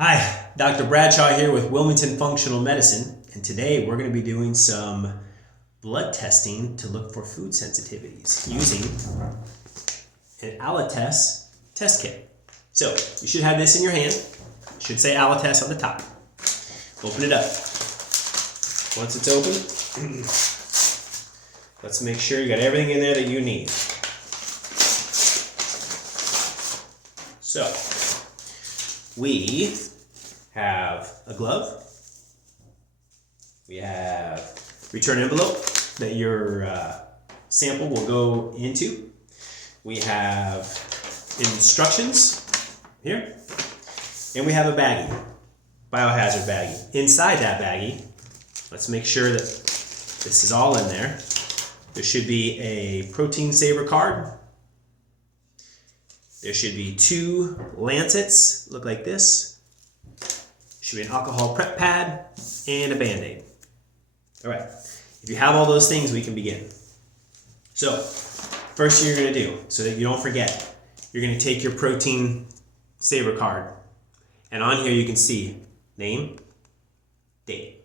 Hi, Dr. Bradshaw here with Wilmington Functional Medicine, and today we're going to be doing some blood testing to look for food sensitivities using an Alletess test kit. So, you should have this in your hand. It should say Alletess on the top. Open it up. Once it's open, let's make sure you got everything in there that you need. So, we have a glove, we have return envelope that your sample will go into, we have instructions here, and we have a baggie, biohazard baggie. Inside that baggie, let's make sure that this is all in there. There should be a protein saver card. There should be 2 lancets, look like this. Should be an alcohol prep pad and a Band-Aid. All right, if you have all those things, we can begin. So, first thing you're gonna do, so that you don't forget, you're gonna take your protein saver card, and on here you can see name, date.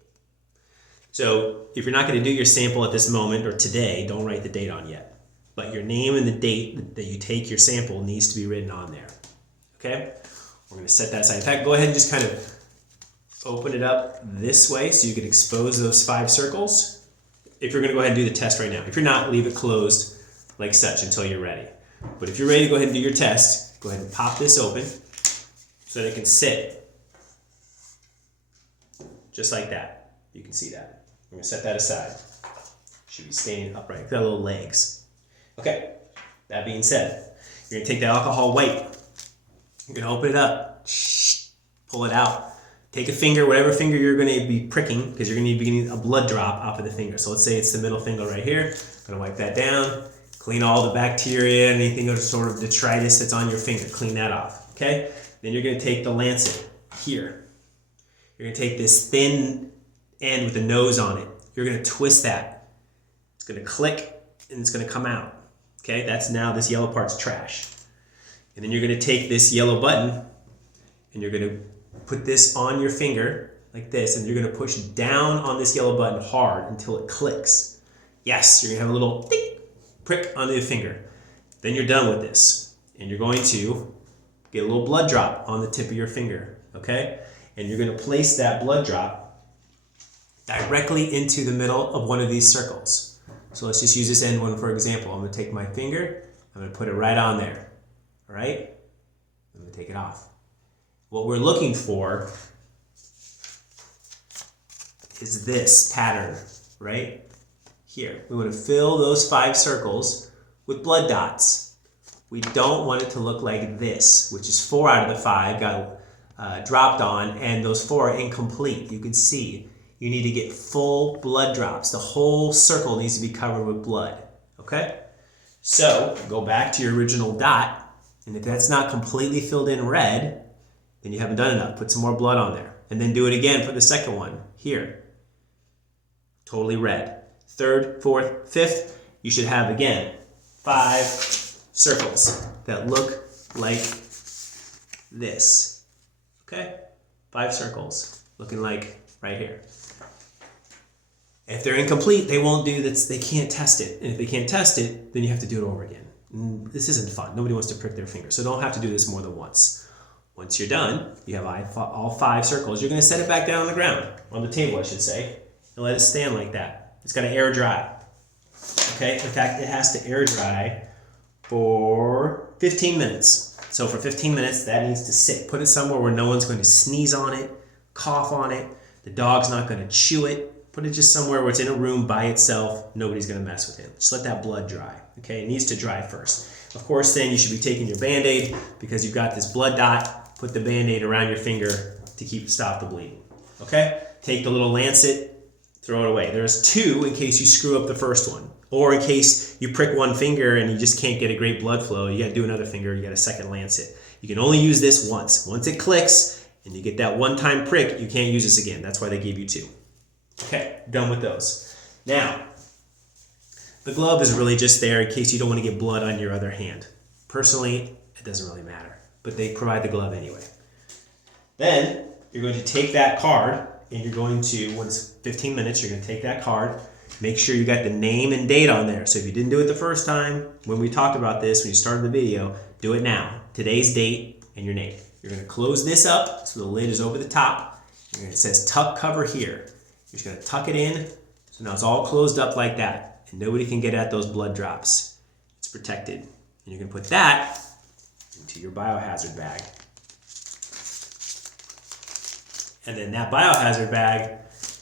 So, if you're not gonna do your sample at this moment or today, don't write the date on yet. But your name and the date that you take your sample needs to be written on there. Okay? We're going to set that aside. In fact, go ahead and just kind of open it up this way so you can expose those 5 circles. If you're going to go ahead and do the test right now. If you're not, leave it closed like such until you're ready. But if you're ready to go ahead and do your test, go ahead and pop this open so that it can sit just like that. You can see that. I'm going to set that aside. Should be staying upright. It's got little legs. Okay, that being said, you're going to take that alcohol wipe, you're going to open it up, pull it out, take a finger, whatever finger you're going to be pricking, because you're going to be getting a blood drop off of the finger. So let's say it's the middle finger right here. I'm going to wipe that down, clean all the bacteria, anything of sort of detritus that's on your finger, clean that off, okay? Then you're going to take the lancet here. You're going to take this thin end with a nose on it. You're going to twist that. It's going to click and it's going to come out. Okay, that's now this yellow part's trash. And then you're going to take this yellow button and you're going to put this on your finger like this, and you're going to push down on this yellow button hard until it clicks. Yes, you're going to have a little ding, prick on the finger. Then you're done with this. And you're going to get a little blood drop on the tip of your finger. Okay? And you're going to place that blood drop directly into the middle of one of these circles. So let's just use this end one for example. I'm going to take my finger, I'm going to put it right on there. All right? I'm going to take it off. What we're looking for is this pattern right here. We want to fill those 5 circles with blood dots. We don't want it to look like this, which is 4 out of the 5 got dropped on, and those 4 are incomplete. You can see. You need to get full blood drops. The whole circle needs to be covered with blood, okay? So, go back to your original dot, and if that's not completely filled in red, then you haven't done enough. Put some more blood on there. And then do it again for the second one, here. Totally red. 3rd, 4th, 5th, you should have, again, 5 circles that look like this, okay? 5 circles looking like right here. If they're incomplete, they won't do that. They can't test it. And if they can't test it, then you have to do it over again. This isn't fun. Nobody wants to prick their finger. So don't have to do this more than once. Once you're done, you have all 5 circles. You're going to set it back down on the ground, on the table, I should say, and let it stand like that. It's got to air dry. Okay? In fact, it has to air dry for 15 minutes. So for 15 minutes, that needs to sit. Put it somewhere where no one's going to sneeze on it, cough on it. The dog's not going to chew it. Put it just somewhere where it's in a room by itself. Nobody's going to mess with it. Just let that blood dry. Okay, it needs to dry first. Of course, then you should be taking your Band-Aid because you've got this blood dot. Put the Band-Aid around your finger to stop the bleeding. Okay, take the little lancet, throw it away. There's 2 in case you screw up the first one. Or in case you prick one finger and you just can't get a great blood flow. You got to do another finger. You got a second lancet. You can only use this once. Once it clicks and you get that one-time prick, you can't use this again. That's why they gave you 2. Okay, done with those. Now, the glove is really just there in case you don't want to get blood on your other hand. Personally, it doesn't really matter, but they provide the glove anyway. Then you're going to take that card and you're going to, when it's 15 minutes, you're going to take that card. Make sure you got the name and date on there. So if you didn't do it the first time, when we talked about this, when you started the video, do it now. Today's date and your name. You're going to close this up so the lid is over the top. And it says tuck cover here. You're just going to tuck it in. So now it's all closed up like that. And nobody can get at those blood drops. It's protected. And you're going to put that into your biohazard bag. And then that biohazard bag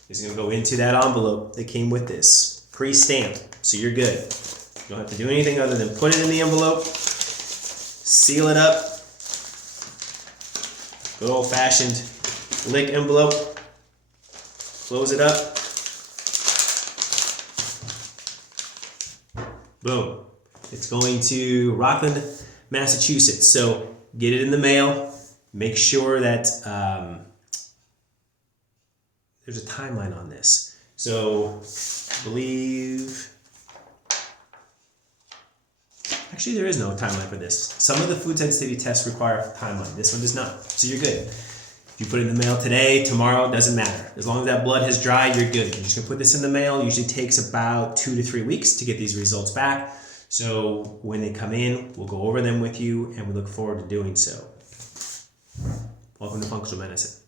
is going to go into that envelope that came with this. Pre-stamped, so you're good. You don't have to do anything other than put it in the envelope, seal it up. Good old-fashioned lick envelope. Close it up. Boom. It's going to Rockland, Massachusetts. So get it in the mail. Make sure that there's a timeline on this. So I believe, actually there is no timeline for this. Some of the food sensitivity tests require a timeline. This one does not. So you're good. If you put it in the mail today, tomorrow, doesn't matter. As long as that blood has dried, you're good. You're just gonna put this in the mail. It usually takes about 2 to 3 weeks to get these results back. So when they come in, we'll go over them with you and we look forward to doing so. Welcome to Functional Medicine.